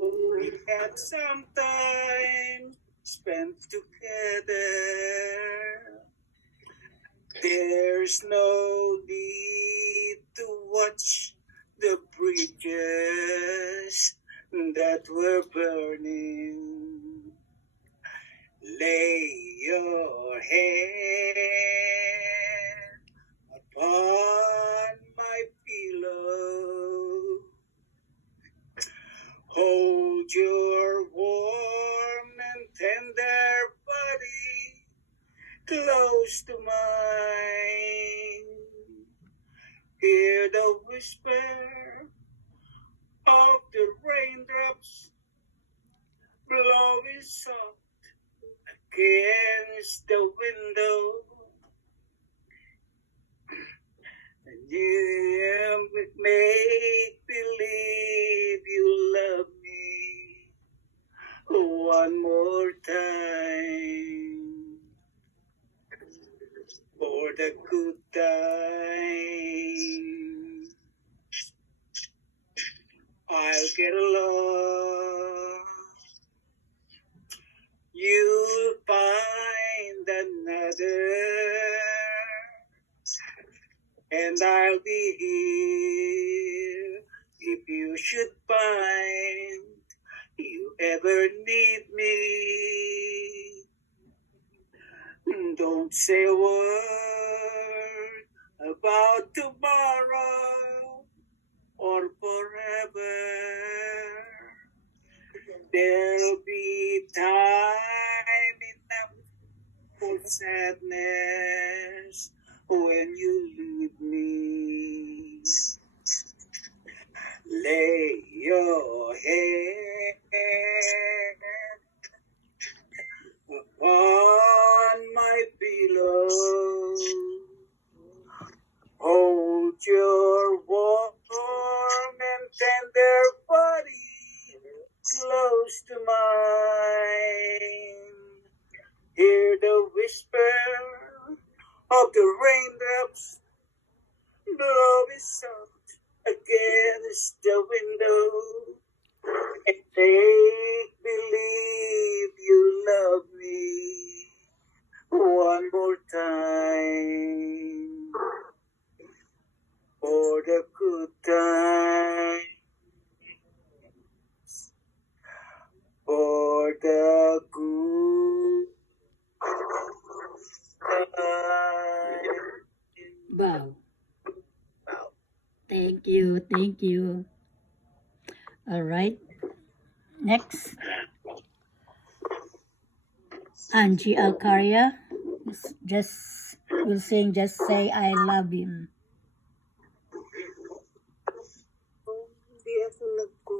We had some time spent together. There's no need to watch the bridges that were burning. Lay your head upon my pillow. Hold your warm and tender body close to mine. Hear the whisper of the raindrops blowing soft against the window. And you make believe you love me one more time. For the good time, I'll get along. You'll find another, and I'll be here if you should find you ever need me. Don't say a word about tomorrow or forever. There'll be time enough for sadness when you leave me. Lay your head upon my pillow. Hold your warm and tender body close to mine. Hear the whisper of the raindrops blowing soft against the window. And make believe you love me one more time. For the good times, for the good times. Wow. Wow. Thank you. Thank you. All right. Next, Angie Alcaria. Just will sing Just Say I Love Him. Hindi ako nagko.